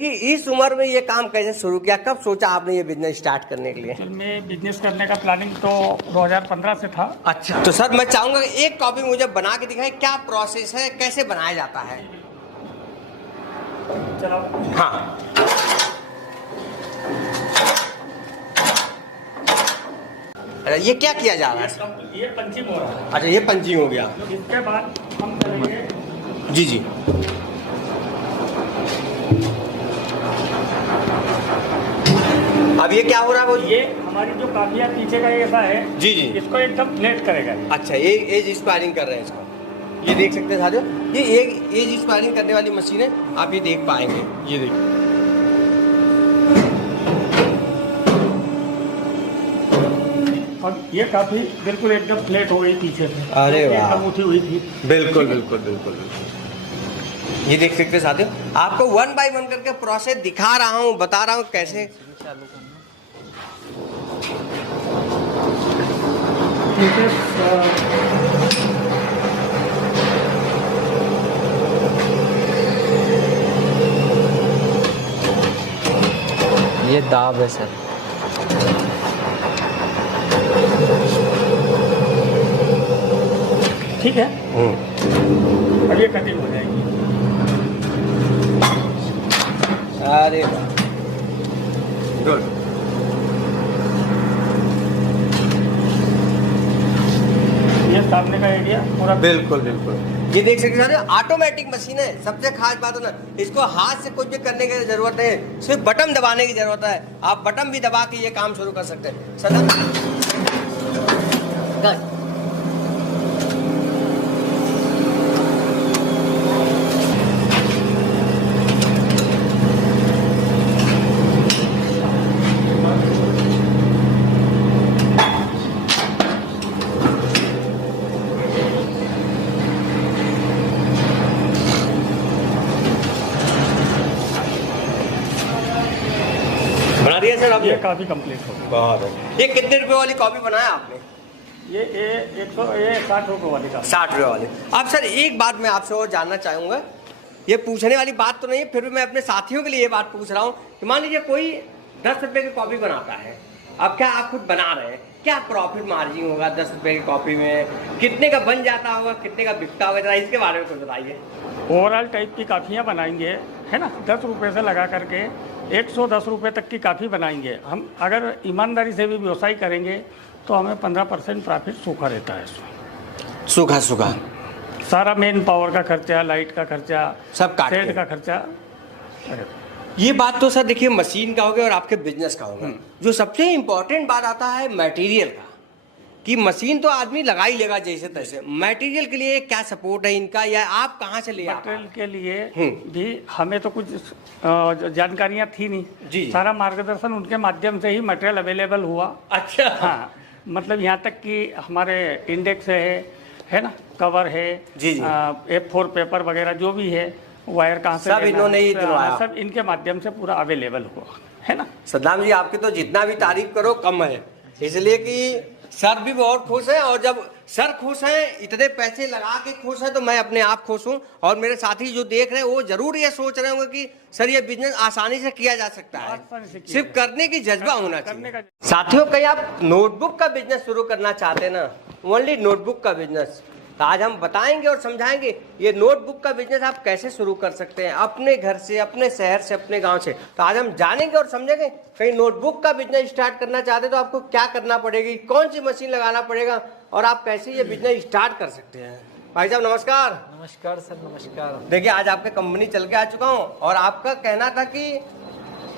कि इस उम्र में ये काम कैसे शुरू किया, कब सोचा आपने ये बिजनेस स्टार्ट करने के लिए? मैं बिजनेस करने का प्लानिंग तो 2015 से था। अच्छा, तो सर मैं चाहूंगा कि एक कॉपी मुझे बना के दिखाएं, क्या प्रोसेस है, कैसे बनाया जाता है? चलो। हाँ, अरे ये क्या किया जा रहा है? ये पंचिंग हो रहा है। अच्छा, ये पंचिंग हो गया। इसके बाद हम करेंगे। जी जी। अब ये क्या हो रहा है वो? ये हमारी जो काफिया पीछे का ऐसा है जी जी। इसको एकदम फ्लैट करेगा। अच्छा, ये एज स्पायरिंग कर रहे हैं इसको, ये देख सकते हैं साथियों, ये एक एज स्पायरिंग करने वाली मशीन है, आप ये देख पाएंगे। ये देखिए, अब ये काफी बिल्कुल एकदम फ्लैट हो गई पीछे से। अरे वाह, एकदम उठी हुई थी। बिल्कुल बिल्कुल बिल्कुल। ये देख सकते हैं साथियों, आपको 1 बाय 1 करके प्रोसेस दिखा रहा हूँ, बता रहा हूँ कैसे। ये दाब है सर। ठीक है, अब ये कटिंग हो जाएगी। अरे वाह, गुड। ये सामने का एरिया पूरा बिल्कुल बिल्कुल। ये देख सकते हैं, ऑटोमेटिक मशीन है। सबसे खास बात है ना, इसको हाथ से कुछ भी करने की जरूरत नहीं है, सिर्फ बटन दबाने की जरूरत है। आप बटन भी दबा के ये काम शुरू कर सकते हैं। बना दिया सर आपने? ये काफी कंप्लीट हो गया। बहुत है। ये कितने रुपए वाली कॉपी बनाया आपने? ये 60 रुपये वाली का। 60 रुपए वाली। अब सर एक बात मैं आपसे और जानना चाहूंगा, ये पूछने वाली बात तो नहीं है, फिर भी मैं अपने साथियों के लिए ये बात पूछ रहा हूँ कि मान लीजिए कोई 10 रुपए की कॉपी बनाता है, अब क्या आप खुद बना रहे हैं, क्या प्रॉफिट मार्जिन होगा 10 रुपए की कॉपी में? कितने का बन जाता होगा, कितने का बिकता होगा, इसके बारे में कुछ बताइए। ओवरऑल टाइप की काफ़ियाँ बनाएंगे, है ना, 10 रुपये से लगा करके 110 रुपये तक की काफ़ी बनाएंगे हम। अगर ईमानदारी से भी व्यवसाय करेंगे तो हमें 15% प्रॉफिट सूखा रहता है इसमें। सूखा सूखा सारा मेन पावर का खर्चा, लाइट का खर्चा, सब काट के। सेट का खर्चा। अरे ये बात तो सर देखिए मशीन का हो गया और आपके बिजनेस का होगा। जो सबसे इम्पोर्टेंट बात आता है मटेरियल का, कि मशीन तो आदमी लगा ही लेगा जैसे तैसे, मटेरियल के लिए क्या सपोर्ट है इनका, या आप कहाँ से ले आते हैं? मटेरियल के लिए भी हमें तो कुछ जानकारियाँ थी नहीं जी। सारा मार्गदर्शन उनके माध्यम से ही मटेरियल अवेलेबल हुआ। अच्छा, हाँ, मतलब यहाँ तक कि हमारे इंडेक्स है ना, कवर है जी जी। A4 पेपर वगैरह जो भी है, वायर कहाँ से सब लेना इन्होंने ही है, दिलवाया। सब इनके माध्यम से पूरा अवेलेबल हुआ, है ना। सद्दाम जी आपकी तो जितना भी तारीफ करो कम है, इसलिए कि सर भी बहुत खुश है, और जब सर खुश हैं, इतने पैसे लगा के खुश है, तो मैं अपने आप खुश हूँ। और मेरे साथी जो देख रहे हैं वो जरूर ये सोच रहे होंगे कि सर ये बिजनेस आसानी से किया जा सकता है, सिर्फ करने की जज्बा होना चाहिए। साथियों, कहीं आप नोटबुक का बिजनेस शुरू करना चाहते हैं ना, ओनली नोटबुक का बिजनेस, तो आज हम बताएंगे और समझाएंगे ये नोटबुक का बिजनेस आप कैसे शुरू कर सकते हैं, अपने घर से, अपने शहर से, अपने गांव से। तो आज हम जानेंगे और समझेंगे। कहीं नोटबुक का बिजनेस स्टार्ट करना चाहते हैं तो आपको क्या करना पड़ेगी, कौन सी मशीन लगाना पड़ेगा, और आप कैसे ये बिजनेस स्टार्ट कर सकते हैं। भाई साहब नमस्कार। नमस्कार सर, नमस्कार। देखिए आज आपके कंपनी चल के आ चुका हूँ, और आपका कहना था कि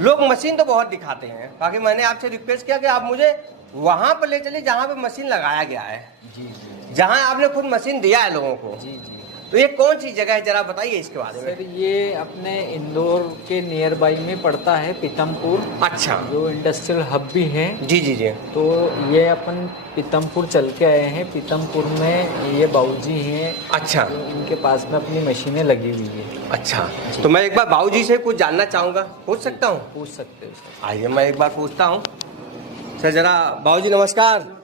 लोग मशीन तो बहुत दिखाते हैं, बाकी मैंने आपसे रिक्वेस्ट किया कि आप मुझे वहाँ पर ले चलिए जहाँ पे मशीन लगाया गया है, जी जी जहाँ आपने खुद मशीन दिया है लोगों को। जी जी। तो ये कौन सी जगह है, जरा बताइए इसके बारे में। सर ये अपने इंदौर के नियर बाई में पड़ता है, पीतमपुर। अच्छा, जो इंडस्ट्रियल हब भी है। जी जी जी। तो ये अपन पीतमपुर चल के आए हैं। पीतमपुर में ये बाबूजी हैं। अच्छा, तो इनके पास में अपनी मशीनें लगी हुई है। अच्छा, तो मैं एक बार बाबूजी से कुछ जानना चाहूँगा, पूछ सकता हूँ? पूछ सकते हो सर। आइए मैं एक बार पूछता हूँ। सर जरा, बाबूजी नमस्कार।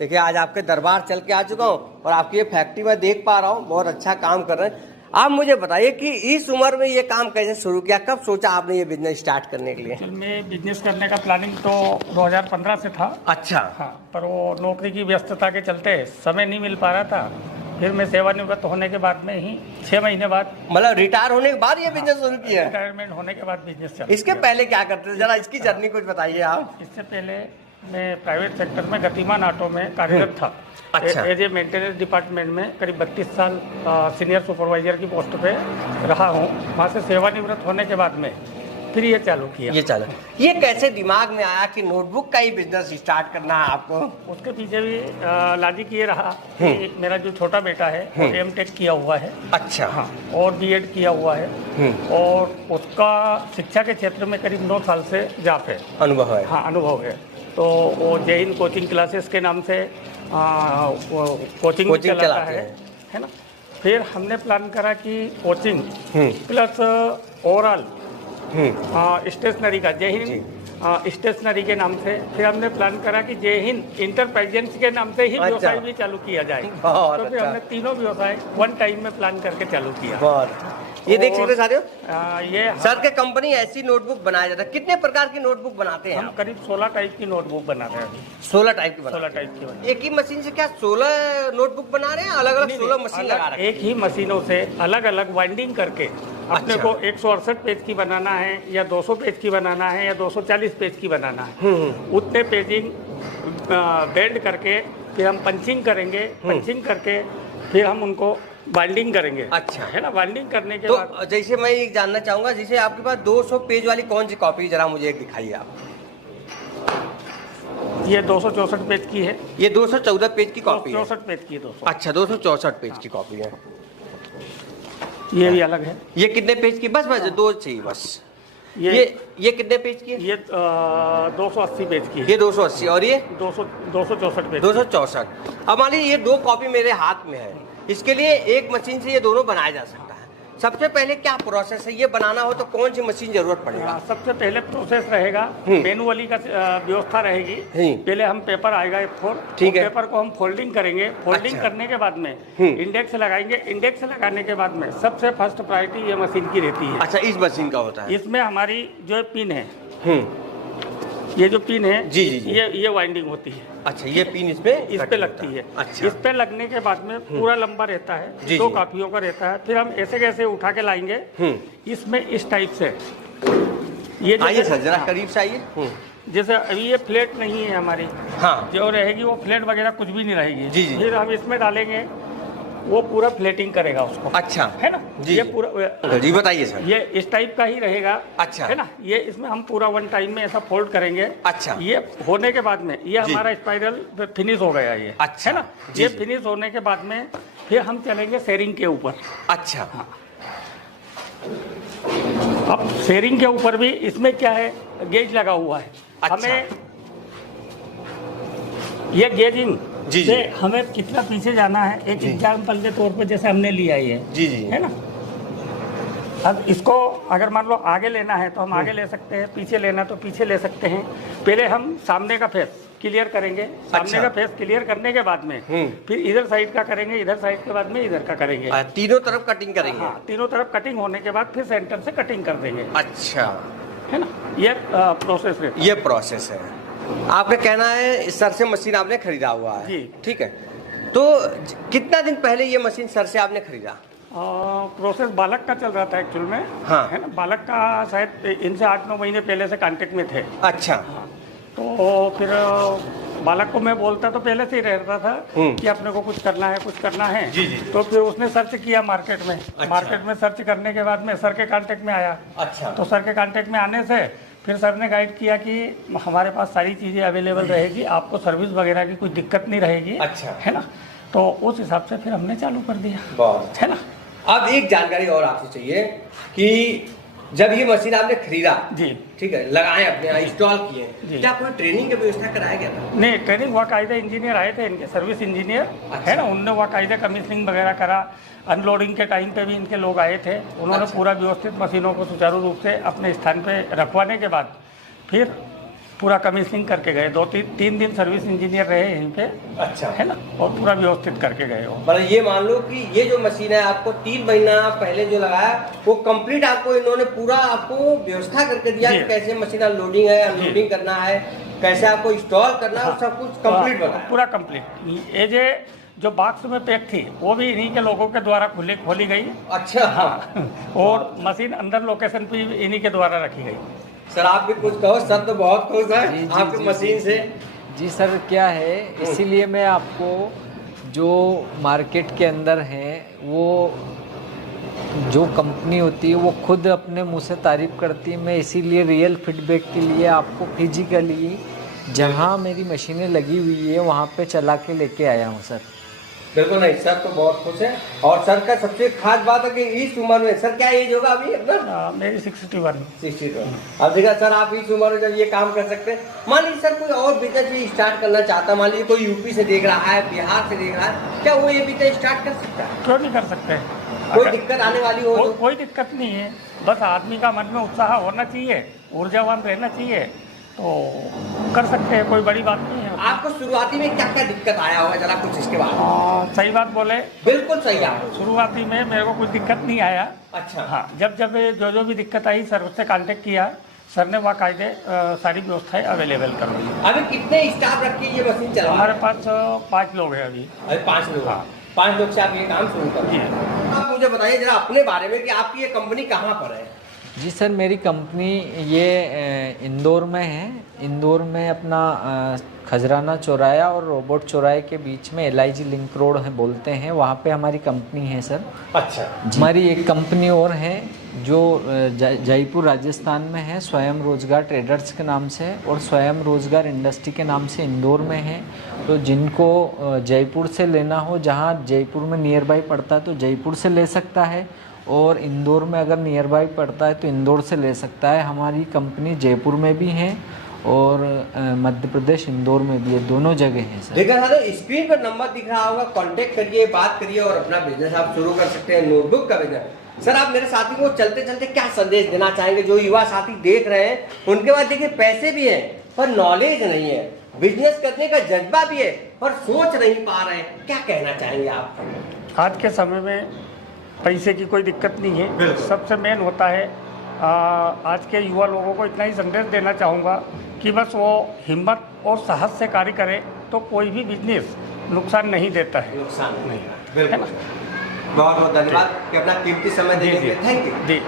देखिए आज आपके दरबार चल के आ चुका हूँ, और आपकी ये फैक्ट्री में देख पा रहा हूँ बहुत अच्छा काम कर रहे हैं। आप मुझे बताइए कि इस उम्र में ये काम कैसे शुरू किया, कब सोचा आपने ये बिजनेस स्टार्ट करने के लिए? एक्चुअल में बिजनेस करने का प्लानिंग तो 2015 से था। अच्छा। हाँ, पर वो नौकरी की व्यस्तता के चलते समय नहीं मिल पा रहा था। फिर मैं सेवानिवृत्त होने के बाद में ही 6 महीने बाद, मतलब रिटायर होने के बाद ये बिजनेस शुरू किया? रिटायरमेंट होने के बाद बिजनेस चला। इसके पहले क्या करते थे, जरा इसकी जर्नी कुछ बताइए आप। इससे पहले मैं प्राइवेट सेक्टर में गतिमान ऑटो में कार्यरत था। अच्छा। एज ए मेंटेनेंस डिपार्टमेंट में करीब 32 साल सीनियर सुपरवाइजर की पोस्ट पे रहा हूँ। वहाँ से सेवानिवृत्त होने के बाद में फिर ये चालू किया। ये कैसे दिमाग में आया कि नोटबुक का ही बिजनेस स्टार्ट करना है आपको? उसके पीछे भी लॉजिक ये रहा कि मेरा जो छोटा बेटा है वो एमटेक किया हुआ है। अच्छा। हाँ, और बीएड किया हुआ है और उसका शिक्षा के क्षेत्र में करीब 9 साल से जाप है, अनुभव है। हाँ, अनुभव है। तो वो जय हिंद कोचिंग क्लासेस के नाम से कोचिंग चलाता है ना। फिर हमने प्लान करा कि कोचिंग प्लस ओवरऑल स्टेशनरी का जय हिंद स्टेशनरी के नाम से। फिर हमने प्लान करा कि जय हिंद इंटरप्राइजेंस के नाम से ही व्यवसाय भी चालू किया जाए। तो फिर हमने तीनों व्यवसाय वन टाइम में प्लान करके चालू किया। ये देख सकते साथियों, ये सर के कंपनी ऐसी नोटबुक बनाया जाता है। कितने प्रकार की नोटबुक बनाते हैं? हम करीब 16 टाइप की नोटबुक बनाते हैं अभी। 16 टाइप की? 16 टाइप की। एक ही मशीन से क्या 16 नोटबुक बना रहे हैं? अलग अलग 16 मशीन लगा रहे हैं? एक ही मशीनों से अलग अलग वाइंडिंग करके अपने को 168 पेज की बनाना है या 200 पेज की बनाना है या 240 पेज की बनाना है, उतने पेजिंग बेंड करके फिर हम पंचिंग करेंगे। पंचिंग करके फिर हम उनको बाइंडिंग करेंगे। अच्छा, है ना। बाइंडिंग करने के तो बाद जैसे मैं ये जानना चाहूंगा, जैसे आपके पास 200 पेज वाली कौन सी कॉपी, जरा मुझे एक दिखाइए आप। ये 264 पेज की है। ये 214 पेज की कॉपी है? 264 पेज की है। 200। अच्छा, 264 पेज की कॉपी है। ये भी अलग है। ये कितने पेज की? बस दो चाहिए बस। ये कितने पेज की है? ये 280 पेज की है। ये 280 और ये 264 पेज। 264। अब मान लीजिए ये 2 कॉपी मेरे हाथ में है, इसके लिए एक मशीन से ये दोनों बनाया जा सकता है। सबसे पहले क्या प्रोसेस है? ये बनाना हो तो कौन सी मशीन जरूरत पड़ेगा? सबसे पहले प्रोसेस रहेगा, मैनुअली का व्यवस्था रहेगी। पहले हम पेपर आएगा A4, ठीक है। पेपर को हम फोल्डिंग करेंगे। फोल्डिंग करने के बाद में इंडेक्स लगाएंगे। इंडेक्स लगाने के बाद में सबसे फर्स्ट प्रायोरिटी ये मशीन की रहती है। अच्छा, इस मशीन का होता है? इसमें हमारी जो पिन है, ये जो पिन है जी। ये वाइंडिंग होती है। अच्छा, ये पिन इस पे लगती है। अच्छा। इस पे लगने के बाद में पूरा लंबा रहता है, 2 कापियों का रहता है। फिर हम ऐसे कैसे उठा के लाएंगे इसमें इस टाइप से। ये आइए सर, जरा करीब से आइए। जैसे अभी ये फ्लैट नहीं है हमारी, हाँ, जो रहेगी वो फ्लैट वगैरह कुछ भी नहीं रहेगी। जी। फिर हम इसमें डालेंगे, वो पूरा फ्लेटिंग करेगा उसको। अच्छा, है ना जी। ये पूरा जी बताइए सर। ये इस टाइप का ही रहेगा। अच्छा, है ना। ये इसमें हम पूरा वन टाइम में ऐसा फोल्ड करेंगे। अच्छा। ये होने के बाद में ये हमारा स्पाइरल फिनिश हो गया ये। अच्छा, है ना। ये फिनिश होने के बाद में फिर हम चलेंगे शेयरिंग के ऊपर। अच्छा। हाँ। अब शेयरिंग के ऊपर भी इसमें क्या है, गेज लगा हुआ है। अच्छा। हमें ये गेजिंग जी। हमें कितना पीछे जाना है, एक एग्जाम्पल के तौर पे जैसे हमने लिया ये। जी। है ना। अब इसको अगर मान लो आगे लेना है तो हम आगे ले सकते हैं, पीछे लेना तो पीछे ले सकते हैं। पहले हम सामने का फेस क्लियर करेंगे। सामने का फेस क्लियर करने के बाद में फिर इधर साइड का करेंगे, इधर साइड के बाद में इधर का करेंगे। तीनों तरफ कटिंग करेंगे? हाँ, तीनों तरफ कटिंग होने के बाद फिर सेंटर से कटिंग कर देंगे। अच्छा, है ना। ये प्रोसेस है। ये प्रोसेस है। आपने कहना है सर से मशीन आपने खरीदा हुआ है? जी। ठीक है। तो कितना दिन पहले ये मशीन सर से आपने खरीदा? प्रोसेस बालक का चल रहा था एक्चुअल में। हाँ। है ना। बालक का शायद इनसे 8-9 महीने पहले से कांटेक्ट में थे। अच्छा। हाँ। तो फिर बालक को मैं बोलता तो पहले से ही रहता था कि अपने को कुछ करना है, कुछ करना है। जी। तो फिर उसने सर्च किया मार्केट में। अच्छा। मार्केट में सर्च करने के बाद में सर के कांटेक्ट में आया। अच्छा। तो सर के कांटेक्ट में आने से फिर सर ने गाइड किया कि हमारे पास सारी चीज़ें अवेलेबल रहेगी, आपको सर्विस वगैरह की कोई दिक्कत नहीं रहेगी। अच्छा। है ना। तो उस हिसाब से फिर हमने चालू कर दिया। बहुत। है ना। अब एक जानकारी और आपसे चाहिए कि जब ये मशीन आपने खरीदा, जी, ठीक है, लगाए अपने यहाँ, इंस्टॉल किए, क्या कोई ट्रेनिंग की व्यवस्था कराया गया था? नहीं, ट्रेनिंग बाकायदा इंजीनियर आए थे इनके, सर्विस इंजीनियर। अच्छा। है ना। उनने बाकायदा कमीशनिंग वगैरह करा। अनलोडिंग के टाइम पे भी इनके लोग आए थे। उन्होंने अच्छा। पूरा व्यवस्थित मशीनों को सुचारू रूप से अपने स्थान पे रखवाने के बाद फिर पूरा कमीशनिंग करके गए। 2-3 दिन सर्विस इंजीनियर रहे यहीं पे, अच्छा है ना, और पूरा व्यवस्थित करके गए हो। मतलब ये मान लो कि ये जो मशीन है आपको 3 महीना पहले जो लगाया वो कंप्लीट आपको इन्होंने पूरा आपको व्यवस्था करके दिया जी। कि कैसे मशीन लोडिंग है अनलोडिंग करना है, कैसे आपको इंस्टॉल करना है, सब कुछ कंप्लीट बताया। पूरा कंप्लीट। ये जो बॉक्स में पैक थी वो भी इन्हीं के लोगों के द्वारा खोली गई। अच्छा हाँ, और मशीन अंदर लोकेशन पे इन्हीं के द्वारा रखी गई। सर आप भी कुछ कहो, सर तो बहुत खुश जी, है जी, आपकी जी, मशीन से। जी सर, क्या है, इसीलिए मैं आपको जो मार्केट के अंदर है वो जो कंपनी होती है वो खुद अपने मुंह से तारीफ करती है। मैं इसीलिए रियल फीडबैक के लिए आपको फिजिकली जहां मेरी मशीनें लगी हुई है वहां पे चला के लेके आया हूं सर। बिल्कुल नहीं, सर तो बहुत खुश है। और सर का सबसे खास बात है कि इस उम्र में, सर क्या एज होगा अभी अपना? मेरी 61। 62। अब देखा सर, आप इस उम्र में जब ये काम कर सकते हैं, मान लीजिए सर कोई और बिजनेस भी स्टार्ट करना चाहता है, मान लीजिए कोई यूपी से देख रहा है, बिहार से देख रहा है, क्या वो ये बिजनेस स्टार्ट कर सकता है? क्यों नहीं कर सकते? कोई दिक्कत आने वाली हो तो? कोई दिक्कत नहीं है, बस आदमी का मन में उत्साह होना चाहिए, ऊर्जावान रहना चाहिए, तो कर सकते हैं, कोई बड़ी बात नहीं है। आपको शुरुआती में क्या क्या दिक्कत आया होगा, जरा कुछ इसके बारे में? सही बात बोले, बिल्कुल सही है। शुरुआती में मेरे को कुछ दिक्कत नहीं आया। अच्छा हाँ, जब जो भी दिक्कत आई सर उससे कांटेक्ट किया, सर ने बाकायदे सारी व्यवस्थाएं अवेलेबल करवाई। अभी कितने स्टाफ रखी है ये मशीन चला? हमारे पास 5 लोग हैं अभी। 5 लोग। हाँ। 5 लोग से आप ये काम शुरू कर। जी। आप मुझे बताइए जरा अपने बारे में कि आपकी ये कंपनी कहाँ पर है? जी सर, मेरी कंपनी ये इंदौर में है। इंदौर में अपना खजराना चौराया और रोबोट चौराहे के बीच में LIG लिंक रोड है बोलते हैं, वहाँ पे हमारी कंपनी है सर। अच्छा। हमारी एक कंपनी और है जो जयपुर राजस्थान में है, स्वयं रोजगार ट्रेडर्स के नाम से, और स्वयं रोजगार इंडस्ट्री के नाम से इंदौर में है। तो जिनको जयपुर से लेना हो, जहाँ जयपुर में नियर बाई पड़ता है तो जयपुर से ले सकता है, और इंदौर में अगर नियर बाई पड़ता है तो इंदौर से ले सकता है। हमारी कंपनी जयपुर में भी है और मध्य प्रदेश इंदौर में भी है, दोनों जगह है सर। देखा था तो स्क्रीन पर नंबर दिख रहा होगा, कांटेक्ट करिए, बात करिए और अपना बिजनेस आप शुरू कर सकते हैं, नोटबुक का बिजनेस। सर आप मेरे साथी को चलते चलते क्या संदेश देना चाहेंगे? जो युवा साथी देख रहे हैं उनके पास देखिए पैसे भी है पर नॉलेज नहीं है, बिजनेस करने का जज्बा भी है पर सोच नहीं पा रहे हैं, क्या कहना चाहेंगे आप? आज के समय में पैसे की कोई दिक्कत नहीं है, सबसे मेन होता है आज के युवा लोगों को इतना ही संदेश देना चाहूँगा कि बस वो हिम्मत और साहस से कार्य करे तो कोई भी बिजनेस नुकसान नहीं देता है। नुकसान नहीं, बिल्कुल। बहुत बहुत धन्यवाद कि अपना कीमती समय देने के लिए। Thank you. जी।